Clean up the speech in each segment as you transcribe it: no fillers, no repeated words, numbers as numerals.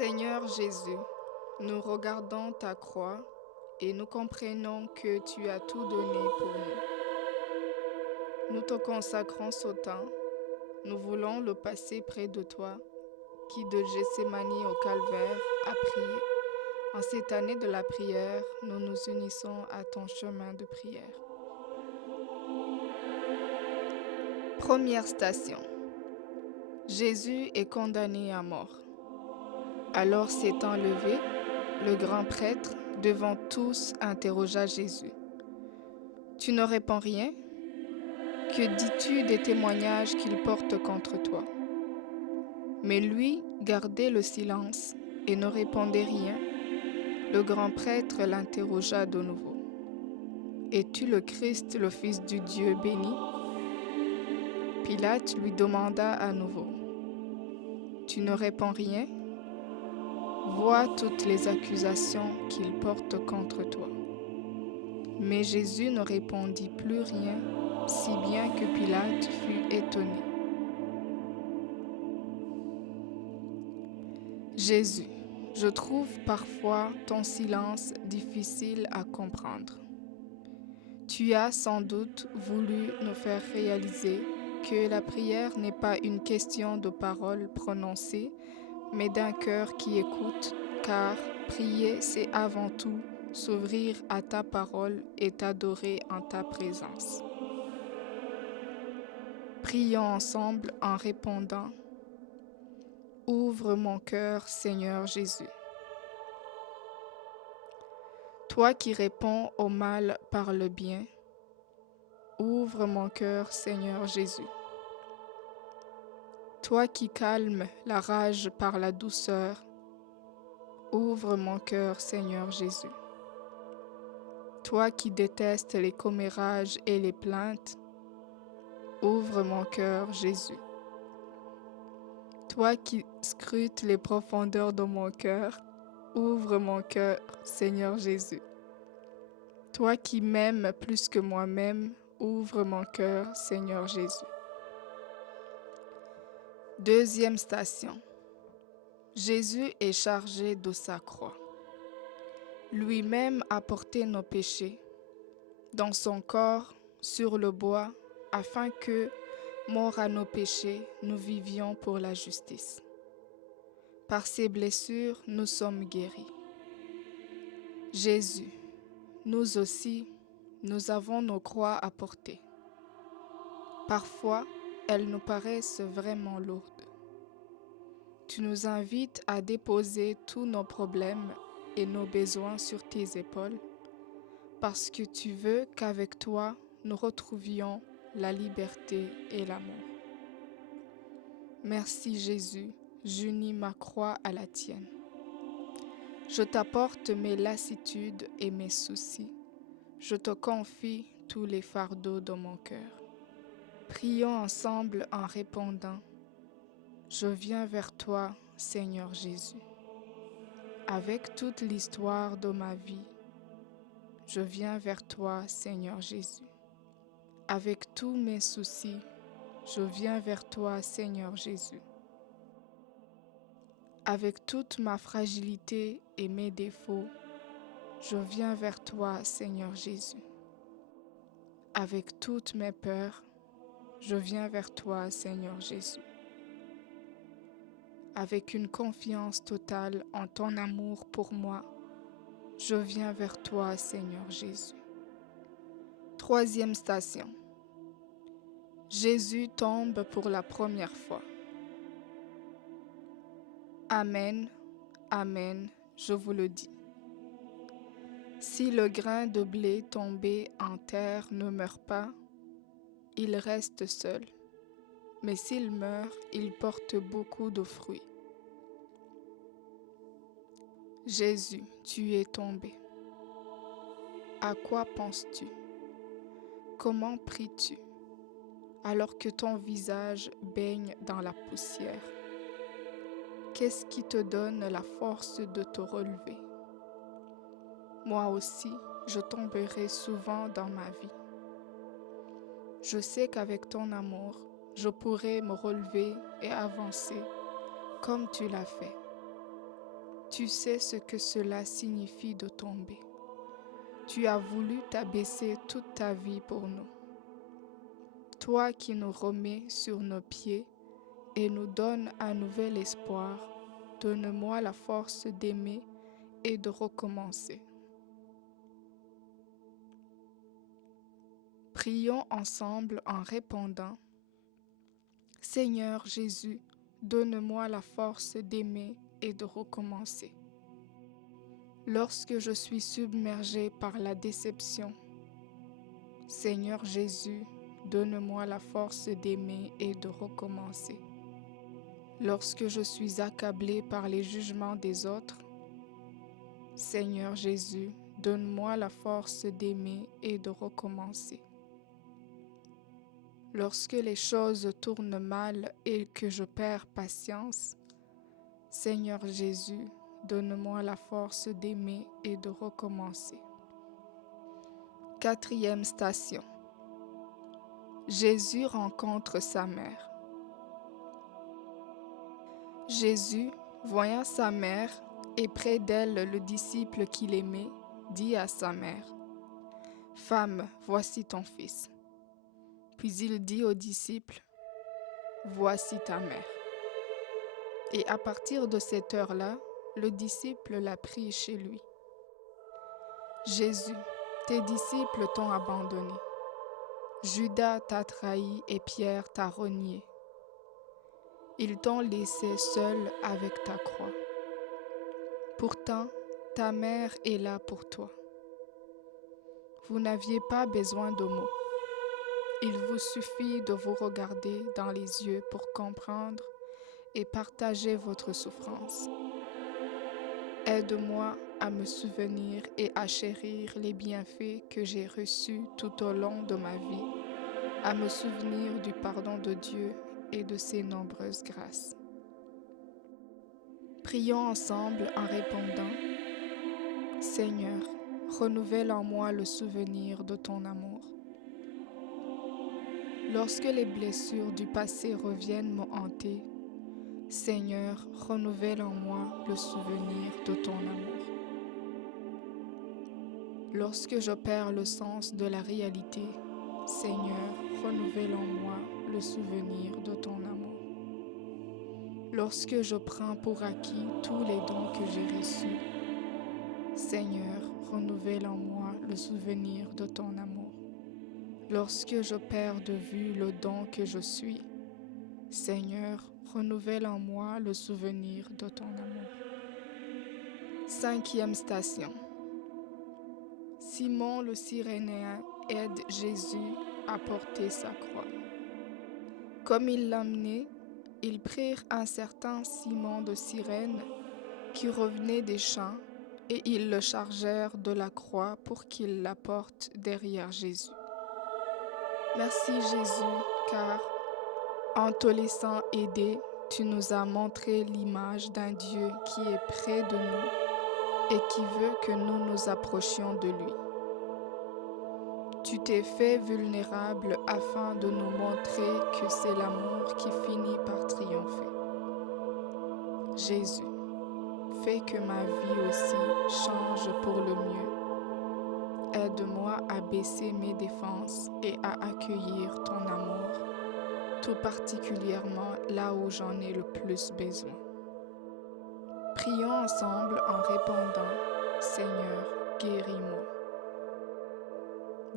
Seigneur Jésus, nous regardons ta croix et nous comprenons que tu as tout donné pour nous. Nous te consacrons ce temps. Nous voulons le passer près de toi, qui de Gethsémani au Calvaire a prié. En cette année de la prière, nous nous unissons à ton chemin de prière. Première station. Jésus est condamné à mort. Alors s'étant levé, le grand prêtre, devant tous, interrogea Jésus. « Tu ne réponds rien? Que dis-tu des témoignages qu'il porte contre toi ?» Mais lui gardait le silence et ne répondait rien. Le grand prêtre l'interrogea de nouveau. « Es-tu le Christ, le Fils du Dieu béni ?» Pilate lui demanda à nouveau. « Tu ne réponds rien? Vois toutes les accusations qu'il porte contre toi. » Mais Jésus ne répondit plus rien, si bien que Pilate fut étonné. Jésus, je trouve parfois ton silence difficile à comprendre. Tu as sans doute voulu nous faire réaliser que la prière n'est pas une question de paroles prononcées, mais d'un cœur qui écoute, car prier, c'est avant tout s'ouvrir à ta parole et t'adorer en ta présence. Prions ensemble en répondant « Ouvre mon cœur, Seigneur Jésus. » Toi qui réponds au mal par le bien, ouvre mon cœur, Seigneur Jésus. Toi qui calmes la rage par la douceur, ouvre mon cœur, Seigneur Jésus. Toi qui détestes les commérages et les plaintes, ouvre mon cœur, Jésus. Toi qui scrutes les profondeurs de mon cœur, ouvre mon cœur, Seigneur Jésus. Toi qui m'aimes plus que moi-même, ouvre mon cœur, Seigneur Jésus. Deuxième station. Jésus est chargé de sa croix. Lui-même a porté nos péchés dans son corps sur le bois, afin que, morts à nos péchés, nous vivions pour la justice. Par ses blessures, nous sommes guéris. Jésus, nous aussi, nous avons nos croix à porter. Parfois, elles nous paraissent vraiment lourdes. Tu nous invites à déposer tous nos problèmes et nos besoins sur tes épaules, parce que tu veux qu'avec toi, nous retrouvions la liberté et l'amour. Merci Jésus, j'unis ma croix à la tienne. Je t'apporte mes lassitudes et mes soucis. Je te confie tous les fardeaux de mon cœur. Prions ensemble en répondant « Je viens vers toi, Seigneur Jésus. » Avec toute l'histoire de ma vie, je viens vers toi, Seigneur Jésus. Avec tous mes soucis, je viens vers toi, Seigneur Jésus. Avec toute ma fragilité et mes défauts, je viens vers toi, Seigneur Jésus. Avec toutes mes peurs, je viens vers toi, Seigneur Jésus. Avec une confiance totale en ton amour pour moi, je viens vers toi, Seigneur Jésus. Troisième station. Jésus tombe pour la première fois. Amen, amen, je vous le dis. Si le grain de blé tombé en terre ne meurt pas, il reste seul, mais s'il meurt, il porte beaucoup de fruits. Jésus, tu es tombé. À quoi penses-tu? Comment pries-tu, alors que ton visage baigne dans la poussière? Qu'est-ce qui te donne la force de te relever? Moi aussi, je tomberai souvent dans ma vie. Je sais qu'avec ton amour, je pourrai me relever et avancer comme tu l'as fait. Tu sais ce que cela signifie de tomber. Tu as voulu t'abaisser toute ta vie pour nous. Toi qui nous remets sur nos pieds et nous donnes un nouvel espoir, donne-moi la force d'aimer et de recommencer. Prions ensemble en répondant: Seigneur Jésus, donne-moi la force d'aimer et de recommencer. Lorsque je suis submergé par la déception, Seigneur Jésus, donne-moi la force d'aimer et de recommencer. Lorsque je suis accablé par les jugements des autres, Seigneur Jésus, donne-moi la force d'aimer et de recommencer. Lorsque les choses tournent mal et que je perds patience, Seigneur Jésus, donne-moi la force d'aimer et de recommencer. 4e station. Jésus rencontre sa mère. Jésus, voyant sa mère et près d'elle le disciple qu'il aimait, dit à sa mère: « Femme, voici ton fils. » Puis il dit au disciple: « Voici ta mère. » Et à partir de cette heure-là, le disciple l'a pris chez lui. Jésus, tes disciples t'ont abandonné. Judas t'a trahi et Pierre t'a renié. Ils t'ont laissé seul avec ta croix. Pourtant, ta mère est là pour toi. Vous n'aviez pas besoin de mots. Il vous suffit de vous regarder dans les yeux pour comprendre et partager votre souffrance. Aide-moi à me souvenir et à chérir les bienfaits que j'ai reçus tout au long de ma vie, à me souvenir du pardon de Dieu et de ses nombreuses grâces. Prions ensemble en répondant: Seigneur, renouvelle en moi le souvenir de ton amour. Lorsque les blessures du passé reviennent me hanter, Seigneur, renouvelle en moi le souvenir de ton amour. Lorsque je perds le sens de la réalité, Seigneur, renouvelle en moi le souvenir de ton amour. Lorsque je prends pour acquis tous les dons que j'ai reçus, Seigneur, renouvelle en moi le souvenir de ton amour. Lorsque je perds de vue le don que je suis, Seigneur, renouvelle en moi le souvenir de ton amour. 5e station. Simon le Cyrénéen aide Jésus à porter sa croix. Comme il l'emmenait, ils prirent un certain Simon de Cyrène qui revenait des champs et ils le chargèrent de la croix pour qu'il la porte derrière Jésus. Merci Jésus, car en te laissant aider, tu nous as montré l'image d'un Dieu qui est près de nous et qui veut que nous nous approchions de lui. Tu t'es fait vulnérable afin de nous montrer que c'est l'amour qui finit par triompher. Jésus, fais que ma vie aussi change pour le mieux. Aide-moi à baisser mes défenses et à accueillir ton amour, tout particulièrement là où j'en ai le plus besoin. Prions ensemble en répondant: Seigneur, guéris-moi.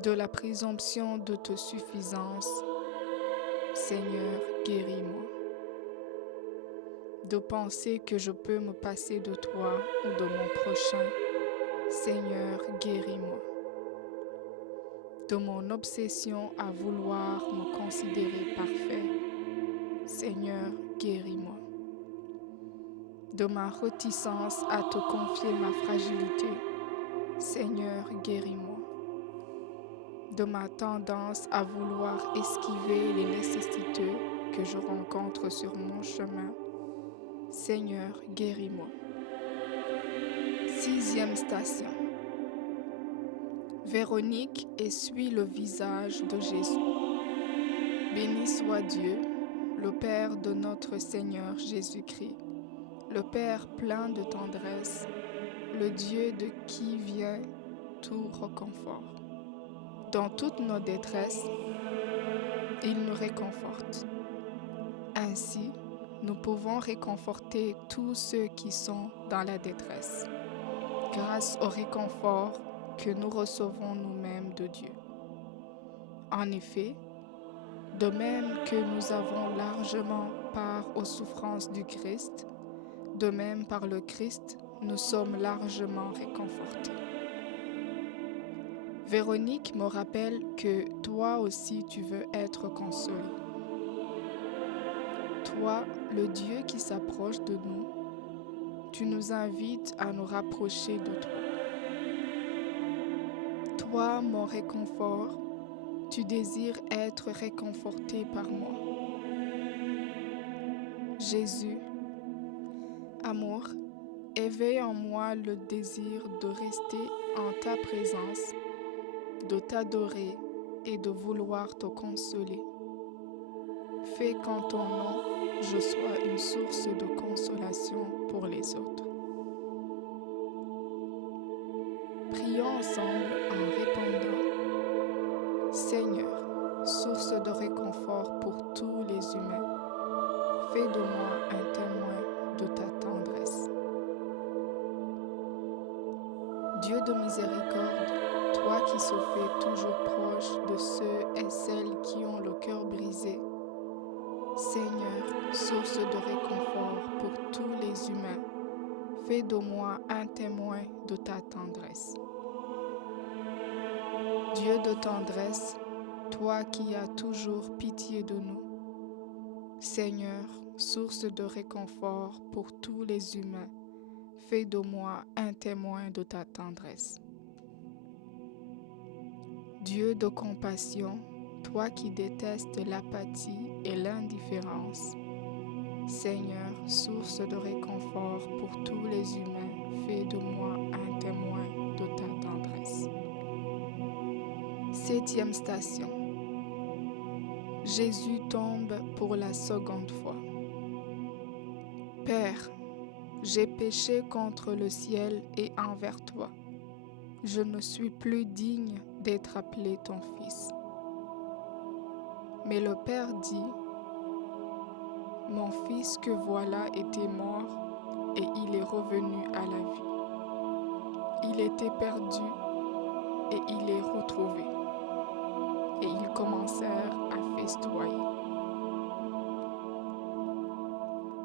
De la présomption d'autosuffisance, Seigneur, guéris-moi. De penser que je peux me passer de toi ou de mon prochain, Seigneur, guéris-moi. De mon obsession à vouloir me considérer parfait, Seigneur, guéris-moi. De ma réticence à te confier ma fragilité, Seigneur, guéris-moi. De ma tendance à vouloir esquiver les nécessiteux que je rencontre sur mon chemin, Seigneur, guéris-moi. 6e station. Véronique essuie le visage de Jésus. Béni soit Dieu, le Père de notre Seigneur Jésus-Christ, le Père plein de tendresse, le Dieu de qui vient tout réconfort. Dans toutes nos détresses, il nous réconforte. Ainsi, nous pouvons réconforter tous ceux qui sont dans la détresse, grâce au réconfort que nous recevons nous-mêmes de Dieu. En effet, de même que nous avons largement part aux souffrances du Christ, de même par le Christ, nous sommes largement réconfortés. Véronique me rappelle que toi aussi tu veux être consolé. Toi, le Dieu qui s'approche de nous, tu nous invites à nous rapprocher de toi. Toi, mon réconfort, tu désires être réconforté par moi. Jésus, amour, éveille en moi le désir de rester en ta présence, de t'adorer et de vouloir te consoler. Fais qu'en ton nom, je sois une source de consolation pour les autres. Prions ensemble en répondant: Seigneur, source de réconfort pour tous les humains, fais de moi un témoin de ta tendresse. Dieu de miséricorde, toi qui se fais toujours proche de ceux et celles qui ont le cœur brisé, Seigneur, source de réconfort pour tous les humains, fais de moi un témoin de ta tendresse. Dieu de tendresse, toi qui as toujours pitié de nous, Seigneur, source de réconfort pour tous les humains, fais de moi un témoin de ta tendresse. Dieu de compassion, toi qui détestes l'apathie et l'indifférence, Seigneur, source de réconfort pour tous les humains, fais de moi un témoin de ta tendresse. 7e station. Jésus tombe pour la seconde fois. Père, j'ai péché contre le ciel et envers toi. Je ne suis plus digne d'être appelé ton fils. Mais le Père dit: Mon fils que voilà était mort et il est revenu à la vie. Il était perdu et il est retrouvé. Et ils commencèrent à festoyer.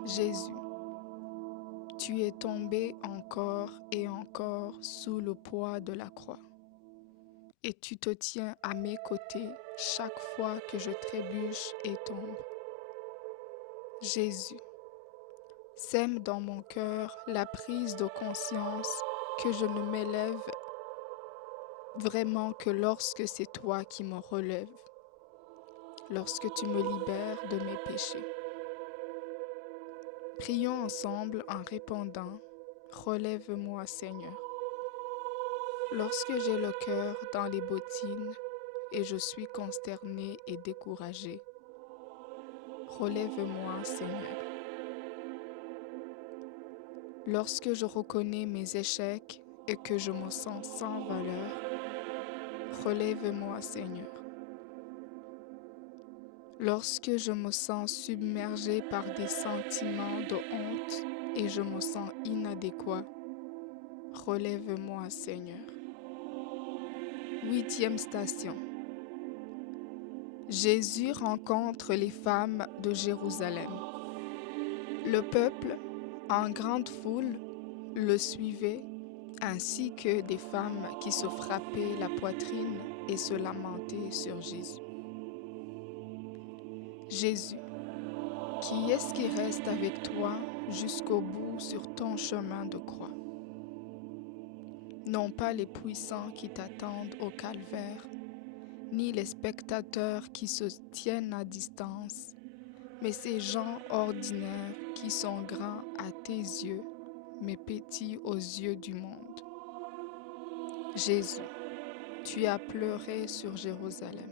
Jésus, tu es tombé encore et encore sous le poids de la croix. Et tu te tiens à mes côtés chaque fois que je trébuche et tombe. Jésus, sème dans mon cœur la prise de conscience que je ne m'élève vraiment que lorsque c'est toi qui me relèves, lorsque tu me libères de mes péchés. Prions ensemble en répondant: Relève-moi, Seigneur. Lorsque j'ai le cœur dans les bottines et je suis consterné et découragé, relève-moi, Seigneur. Lorsque je reconnais mes échecs et que je me sens sans valeur, relève-moi, Seigneur. Lorsque je me sens submergé par des sentiments de honte et je me sens inadéquat, relève-moi, Seigneur. 8e station. Jésus rencontre les femmes de Jérusalem. Le peuple, en grande foule, le suivait, ainsi que des femmes qui se frappaient la poitrine et se lamentaient sur Jésus. Jésus, qui est-ce qui reste avec toi jusqu'au bout sur ton chemin de croix? Non pas les puissants qui t'attendent au calvaire, ni les spectateurs qui se tiennent à distance, mais ces gens ordinaires qui sont grands à tes yeux, mais petits aux yeux du monde. Jésus, tu as pleuré sur Jérusalem.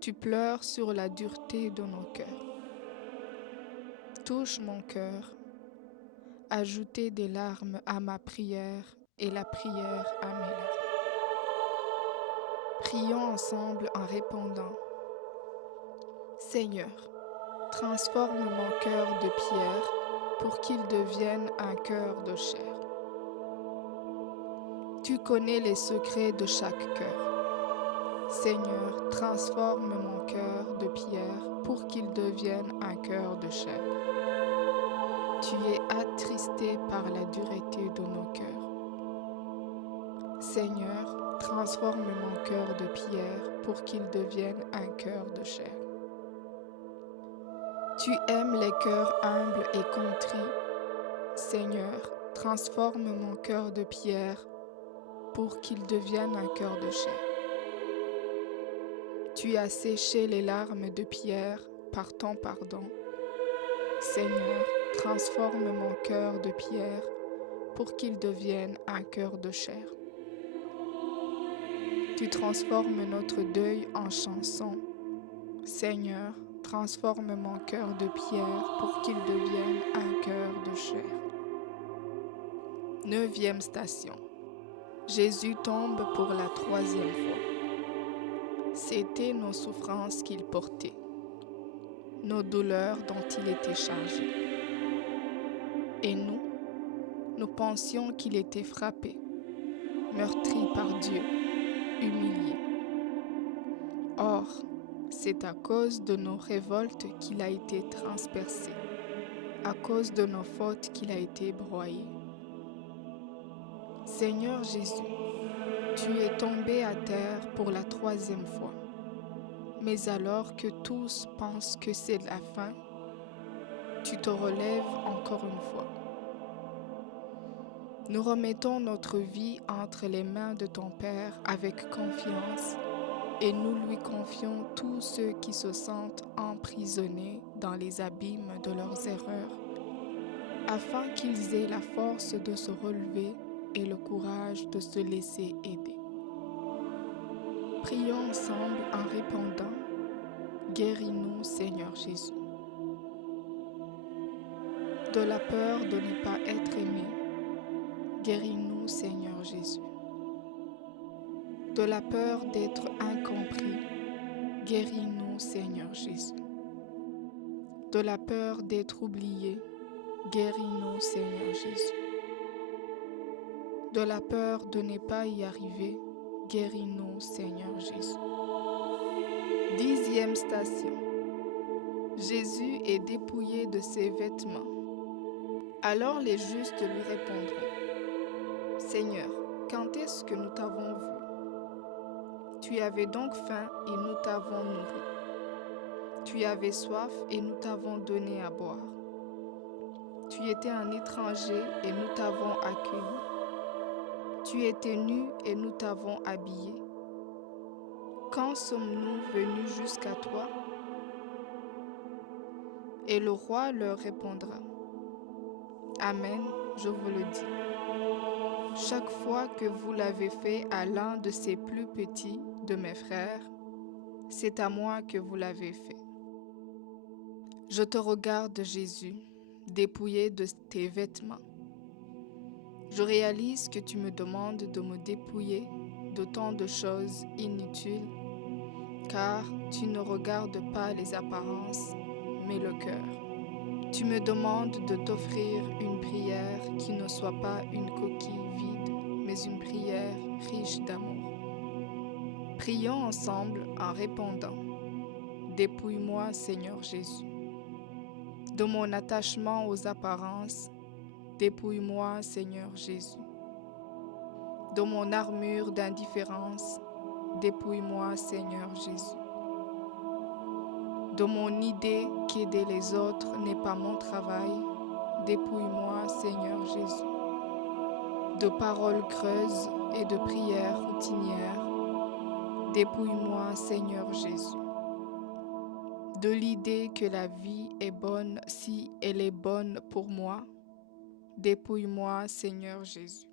Tu pleures sur la dureté de nos cœurs. Touche mon cœur, Ajoutez des larmes à ma prière et la prière à mes larmes. Prions ensemble en répondant. Seigneur, transforme mon cœur de pierre pour qu'il devienne un cœur de chair. Tu connais les secrets de chaque cœur. Seigneur, transforme mon cœur de pierre pour qu'il devienne un cœur de chair. Tu es attristé par la dureté de nos cœurs. Seigneur, transforme mon cœur de pierre pour qu'il devienne un cœur de chair. Tu aimes les cœurs humbles et contrits. Seigneur, transforme mon cœur de pierre pour qu'il devienne un cœur de chair. Tu as séché les larmes de pierre par ton pardon. Seigneur, transforme mon cœur de pierre pour qu'il devienne un cœur de chair. Tu transformes notre deuil en chanson. Seigneur, transforme mon cœur de pierre pour qu'il devienne un cœur de chair. 9e station. Jésus tombe pour la 3e fois. C'étaient nos souffrances qu'il portait, nos douleurs dont il était chargé. Et nous pensions qu'il était frappé, meurtri par Dieu, humilié. Or, c'est à cause de nos révoltes qu'il a été transpercé, à cause de nos fautes qu'il a été broyé. Seigneur Jésus, tu es tombé à terre pour la 3e fois. Mais alors que tous pensent que c'est la fin, tu te relèves encore une fois. Nous remettons notre vie entre les mains de ton Père avec confiance et nous lui confions tous ceux qui se sentent emprisonnés dans les abîmes de leurs erreurs, afin qu'ils aient la force de se relever et le courage de se laisser aider. Prions ensemble en répondant. Guéris-nous, Seigneur Jésus. De la peur de ne pas être aimé, guéris-nous, Seigneur Jésus. De la peur d'être incompris, guéris-nous, Seigneur Jésus. De la peur d'être oublié, guéris-nous, Seigneur Jésus. De la peur de ne pas y arriver, guéris-nous, Seigneur Jésus. 10e station. Jésus est dépouillé de ses vêtements. Alors les justes lui répondront, Seigneur, quand est-ce que nous t'avons vu? Tu avais donc faim et nous t'avons nourri. Tu avais soif et nous t'avons donné à boire. Tu étais un étranger et nous t'avons accueilli. Tu étais nu et nous t'avons habillé. Quand sommes-nous venus jusqu'à toi? Et le roi leur répondra, Amen, je vous le dis. Chaque fois que vous l'avez fait à l'un de ces plus petits de mes frères, c'est à moi que vous l'avez fait. Je te regarde, Jésus, dépouillé de tes vêtements. Je réalise que tu me demandes de me dépouiller de tant de choses inutiles, car tu ne regardes pas les apparences, mais le cœur. Tu me demandes de t'offrir une prière qui ne soit pas une coquille vide, mais une prière riche d'amour. Prions ensemble en répondant. Dépouille-moi, Seigneur Jésus. De mon attachement aux apparences, dépouille-moi, Seigneur Jésus. De mon armure d'indifférence, dépouille-moi, Seigneur Jésus. De mon idée qu'aider les autres n'est pas mon travail, dépouille-moi, Seigneur Jésus. De paroles creuses et de prières routinières, dépouille-moi, Seigneur Jésus. De l'idée que la vie est bonne si elle est bonne pour moi, dépouille-moi, Seigneur Jésus.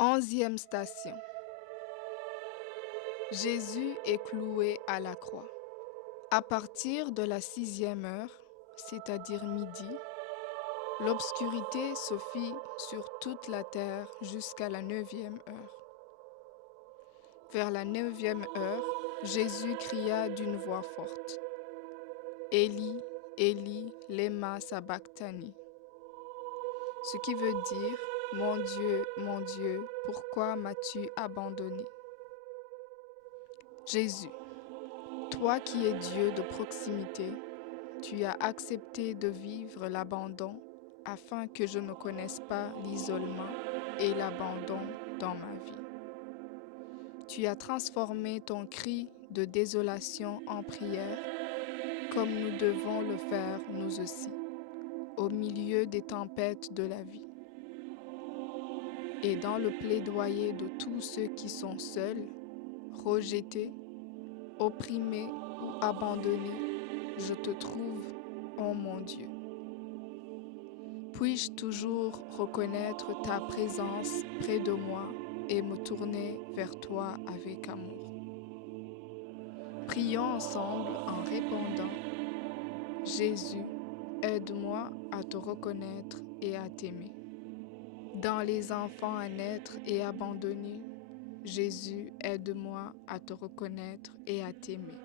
11e station. Jésus est cloué à la croix. À partir de la 6e heure, c'est-à-dire midi, L'obscurité se fit sur toute la terre jusqu'à la 9e heure. Vers la 9e heure, Jésus cria d'une voix forte, « Élie, Élie, lema sabachthani » ce qui veut dire « mon Dieu, pourquoi m'as-tu abandonné ?» Jésus, toi qui es Dieu de proximité, tu as accepté de vivre l'abandon afin que je ne connaisse pas l'isolement et l'abandon dans ma vie. Tu as transformé ton cri de désolation en prière, comme nous devons le faire nous aussi, au milieu des tempêtes de la vie. Et dans le plaidoyer de tous ceux qui sont seuls, rejetés, opprimés ou abandonnés, je te trouve, ô mon Dieu. Puis-je toujours reconnaître ta présence près de moi et me tourner vers toi avec amour. Prions ensemble en répondant « Jésus, aide-moi à te reconnaître et à t'aimer. » Dans les enfants à naître et abandonnés, Jésus, aide-moi à te reconnaître et à t'aimer.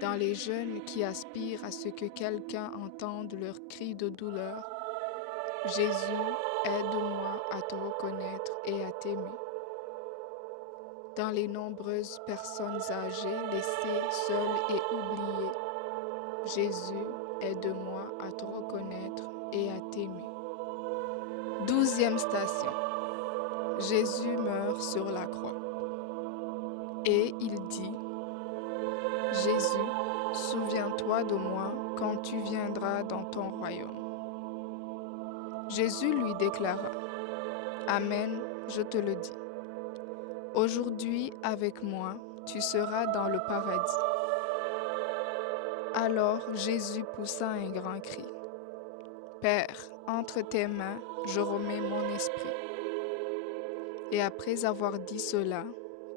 Dans les jeunes qui aspirent à ce que quelqu'un entende leurs cris de douleur, Jésus, aide-moi à te reconnaître et à t'aimer. Dans les nombreuses personnes âgées laissées seules et oubliées, Jésus, aide-moi à te reconnaître et à t'aimer. 12e station. Jésus meurt sur la croix. Et il dit, « Jésus, souviens-toi de moi quand tu viendras dans ton royaume. » Jésus lui déclara, « Amen, je te le dis. Aujourd'hui, avec moi, tu seras dans le paradis. » Alors Jésus poussa un grand cri. « Père, entre tes mains, je remets mon esprit. » Et après avoir dit cela,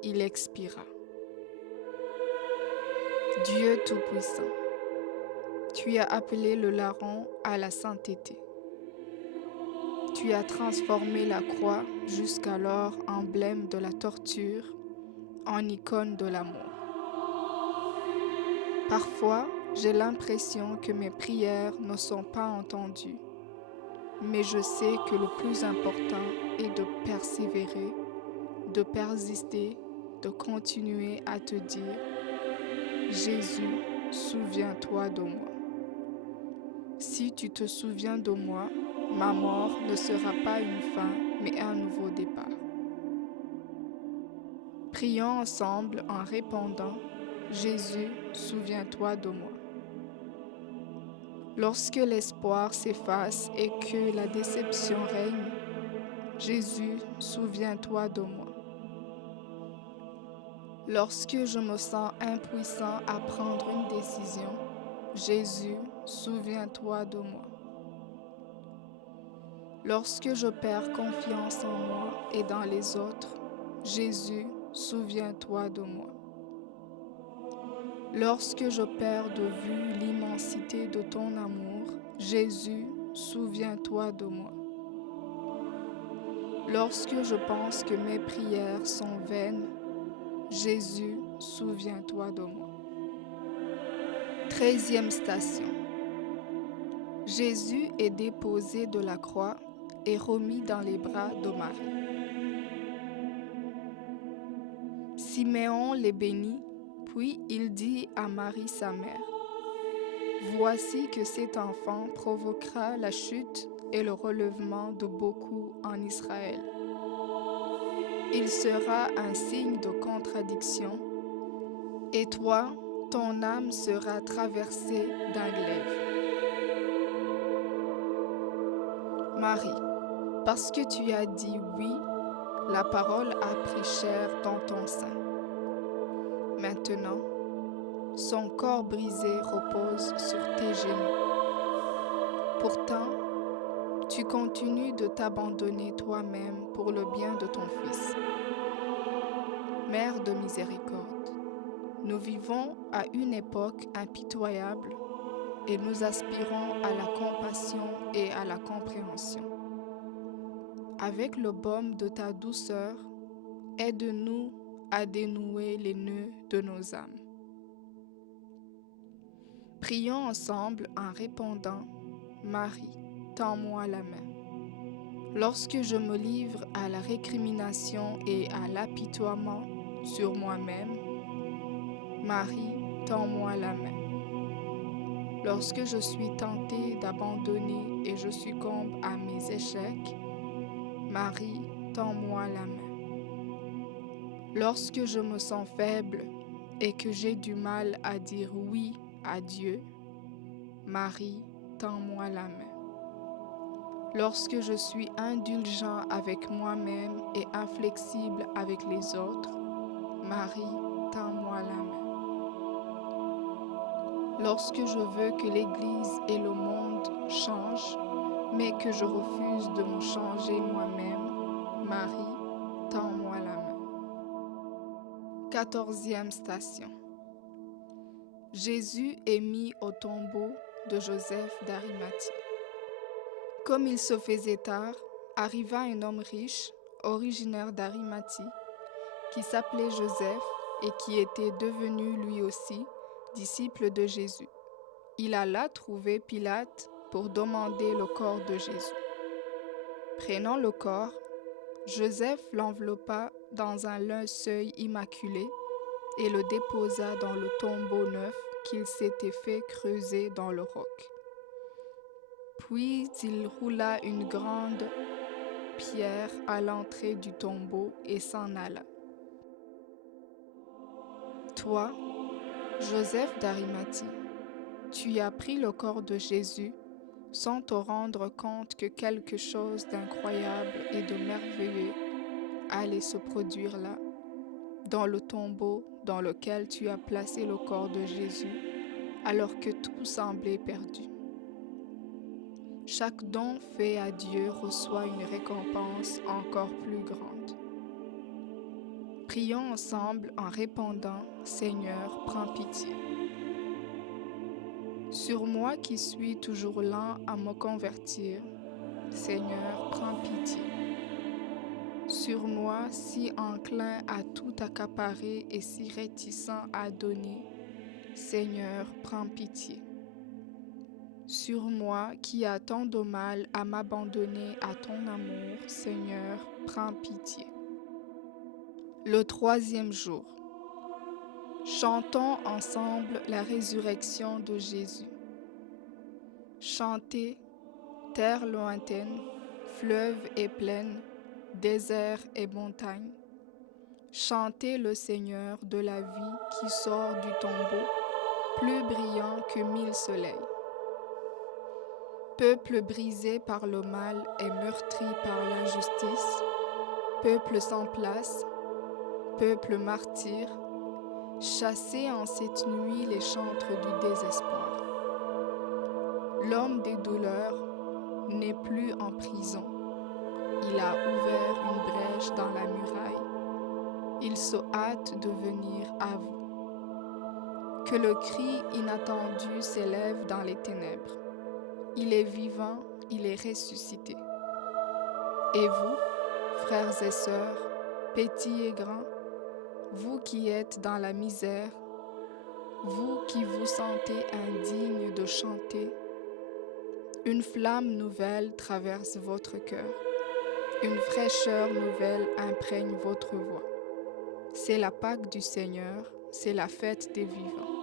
il expira. Dieu Tout-Puissant, tu as appelé le larron à la sainteté. Tu as transformé la croix, jusqu'alors emblème de la torture, en icône de l'amour. Parfois, j'ai l'impression que mes prières ne sont pas entendues, mais je sais que le plus important est de persévérer, de persister, de continuer à te dire « Jésus, souviens-toi de moi. » Si tu te souviens de moi, ma mort ne sera pas une fin, mais un nouveau départ. Prions ensemble en répondant « Jésus, souviens-toi de moi. » Lorsque l'espoir s'efface et que la déception règne, Jésus, souviens-toi de moi. Lorsque je me sens impuissant à prendre une décision, Jésus, souviens-toi de moi. Lorsque je perds confiance en moi et dans les autres, Jésus, souviens-toi de moi. Lorsque je perds de vue l'immensité de ton amour, Jésus, souviens-toi de moi. Lorsque je pense que mes prières sont vaines, Jésus, souviens-toi de moi. 13e station. Jésus est déposé de la croix et remis dans les bras de Marie. Siméon les bénit, puis il dit à Marie sa mère, « Voici que cet enfant provoquera la chute et le relèvement de beaucoup en Israël. Il sera un signe de contradiction, et toi, ton âme sera traversée d'un glaive. » Marie, parce que tu as dit oui, la parole a pris chair dans ton sein. Maintenant, son corps brisé repose sur tes genoux. Pourtant, tu continues de t'abandonner toi-même pour le bien de ton Fils. Mère de miséricorde, nous vivons à une époque impitoyable et nous aspirons à la compassion et à la compréhension. Avec le baume de ta douceur, aide-nous à dénouer les nœuds de nos âmes. Prions ensemble en répondant « Marie, tends-moi la main ». Lorsque je me livre à la récrimination et à l'apitoiement sur moi-même, Marie, tends-moi la main. Lorsque je suis tentée d'abandonner et je succombe à mes échecs, Marie, tends-moi la main. Lorsque je me sens faible et que j'ai du mal à dire oui à Dieu, Marie, tends-moi la main. Lorsque je suis indulgent avec moi-même et inflexible avec les autres, Marie, tends-moi la main. Lorsque je veux que l'Église et le monde changent, mais que je refuse de me changer moi-même, Marie, tends-moi la main. 14e station. Jésus est mis au tombeau de Joseph d'Arimathie. Comme il se faisait tard, arriva un homme riche, originaire d'Arimathie, qui s'appelait Joseph et qui était devenu lui aussi disciple de Jésus. Il alla trouver Pilate pour demander le corps de Jésus. Prenant le corps, Joseph l'enveloppa dans un linceul immaculé et le déposa dans le tombeau neuf qu'il s'était fait creuser dans le roc. Puis il roula une grande pierre à l'entrée du tombeau et s'en alla. Toi, Joseph d'Arimathie, tu as pris le corps de Jésus sans te rendre compte que quelque chose d'incroyable et de merveilleux allait se produire là, dans le tombeau dans lequel tu as placé le corps de Jésus, alors que tout semblait perdu. Chaque don fait à Dieu reçoit une récompense encore plus grande. Prions ensemble en répondant « Seigneur, prends pitié ». Sur moi qui suis toujours lent à me convertir, Seigneur, prends pitié. Sur moi si enclin à tout accaparer et si réticent à donner, Seigneur, prends pitié. Sur moi qui a tant de mal à m'abandonner à ton amour, Seigneur, prends pitié. Le 3e jour. Chantons ensemble la résurrection de Jésus. Chantez, terre lointaine, fleuve et plaine, désert et montagne. Chantez le Seigneur de la vie qui sort du tombeau, plus brillant que 1000 soleils. Peuple brisé par le mal et meurtri par l'injustice, peuple sans place, peuple martyr, chassez en cette nuit les chantres du désespoir. L'homme des douleurs n'est plus en prison. Il a ouvert une brèche dans la muraille. Il se hâte de venir à vous. Que le cri inattendu s'élève dans les ténèbres. Il est vivant, il est ressuscité. Et vous, frères et sœurs, petits et grands, vous qui êtes dans la misère, vous qui vous sentez indignes de chanter, une flamme nouvelle traverse votre cœur, une fraîcheur nouvelle imprègne votre voix. C'est la Pâque du Seigneur, c'est la fête des vivants.